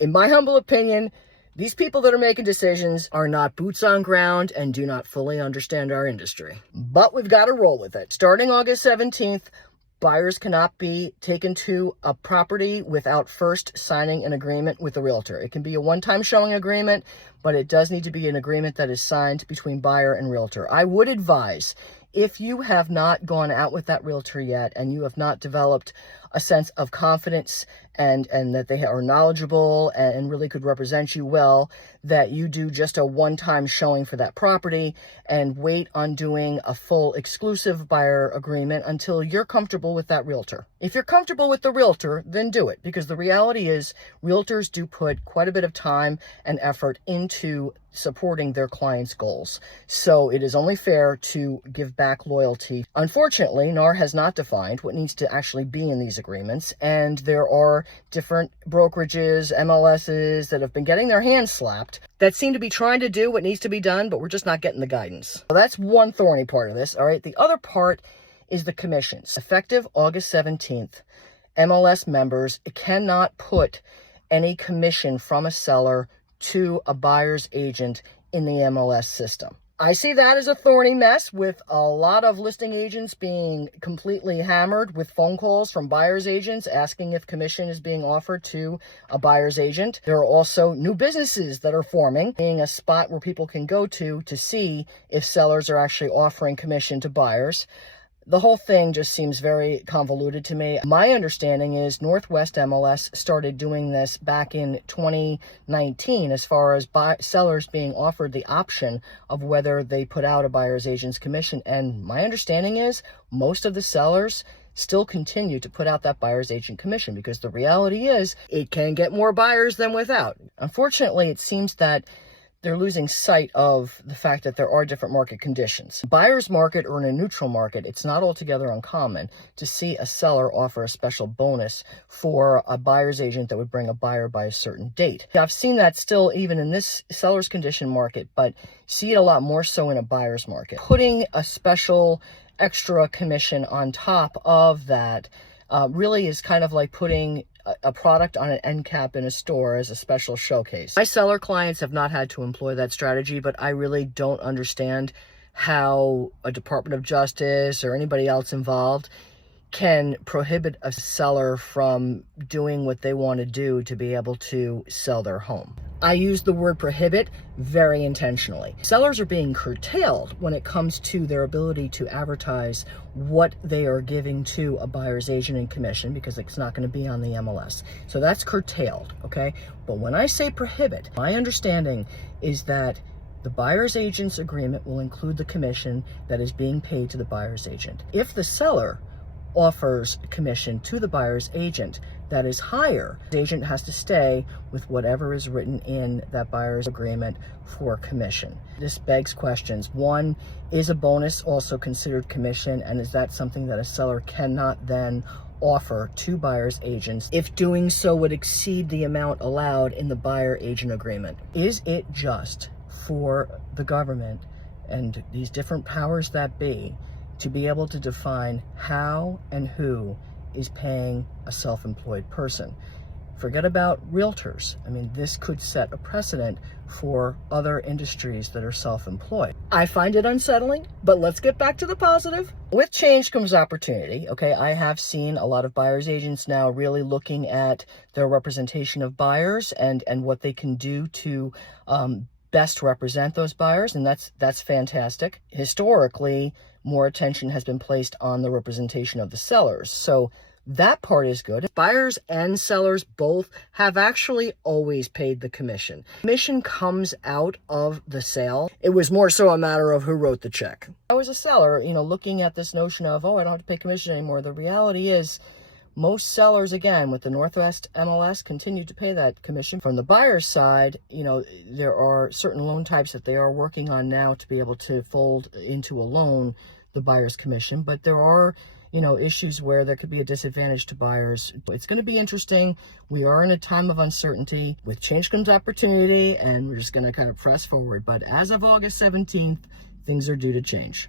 In my humble opinion, these people that are making decisions are not boots on ground and do not fully understand our industry. But we've got to roll with it. Starting August 17th, buyers cannot be taken to a property without first signing an agreement with the realtor. It can be a one-time showing agreement, but it does need to be an agreement that is signed between buyer and realtor. I would advise, if you have not gone out with that realtor yet and you have not developed a sense of confidence and that they are knowledgeable and really could represent you well, that you do just a one-time showing for that property and wait on doing a full exclusive buyer agreement until you're comfortable with that realtor. If you're comfortable with the realtor, then do it, because the reality is realtors do put quite a bit of time and effort into supporting their clients' goals. So it is only fair to give back loyalty. Unfortunately, NAR has not defined what needs to actually be in these agreements, and there are different brokerages, MLSs that have been getting their hands slapped that seem to be trying to do what needs to be done, but we're just not getting the guidance. So that's one thorny part of this, all right? The other part is the commissions. Effective August 17th, MLS members cannot put any commission from a seller to a buyer's agent in the MLS system. I see that as a thorny mess, with a lot of listing agents being completely hammered with phone calls from buyer's agents asking if commission is being offered to a buyer's agent. There are also new businesses that are forming, being a spot where people can go to see if sellers are actually offering commission to buyers. The whole thing just seems very convoluted to me. My understanding is Northwest MLS started doing this back in 2019 as far as sellers being offered the option of whether they put out a buyer's agent's commission. And my understanding is most of the sellers still continue to put out that buyer's agent commission, because the reality is it can get more buyers than without. Unfortunately, it seems that they're losing sight of the fact that there are different market conditions. Buyer's market or in a neutral market, it's not altogether uncommon to see a seller offer a special bonus for a buyer's agent that would bring a buyer by a certain date. I've seen that still even in this seller's condition market, but see it a lot more so in a buyer's market. Putting a special extra commission on top of that really is kind of like putting a product on an end cap in a store as a special showcase. My seller clients have not had to employ that strategy, but I really don't understand how a Department of Justice or anybody else involved can prohibit a seller from doing what they want to do to be able to sell their home. I use the word prohibit very intentionally. Sellers are being curtailed when it comes to their ability to advertise what they are giving to a buyer's agent in commission, because it's not going to be on the MLS. So that's curtailed, okay? But when I say prohibit, my understanding is that the buyer's agent's agreement will include the commission that is being paid to the buyer's agent. If the seller offers commission to the buyer's agent that is higher, the agent has to stay with whatever is written in that buyer's agreement for commission. This begs questions. One, is a bonus also considered commission, and is that something that a seller cannot then offer to buyer's agents if doing so would exceed the amount allowed in the buyer agent agreement? Is it just for the government and these different powers that be to be able to define how and who is paying a self-employed person? Forget about realtors. I mean, this could set a precedent for other industries that are self-employed. I find it unsettling, but let's get back to the positive. With change comes opportunity, okay? I have seen a lot of buyer's agents now really looking at their representation of buyers and what they can do to best represent those buyers, and that's fantastic. Historically, more attention has been placed on the representation of the sellers, so that part is good. Buyers and sellers both have actually always paid the commission. Commission comes out of the sale. It was more so a matter of who wrote the check. I was a seller, looking at this notion of, I don't have to pay commission anymore. The reality is, most sellers, again, with the Northwest MLS, continue to pay that commission. From the buyer's side, there are certain loan types that they are working on now to be able to fold into a loan the buyer's commission, but there are issues where there could be a disadvantage to buyers. It's going to be interesting. We are in a time of uncertainty. With change comes opportunity, and we're just going to kind of press forward. But as of August 17th, things are due to change.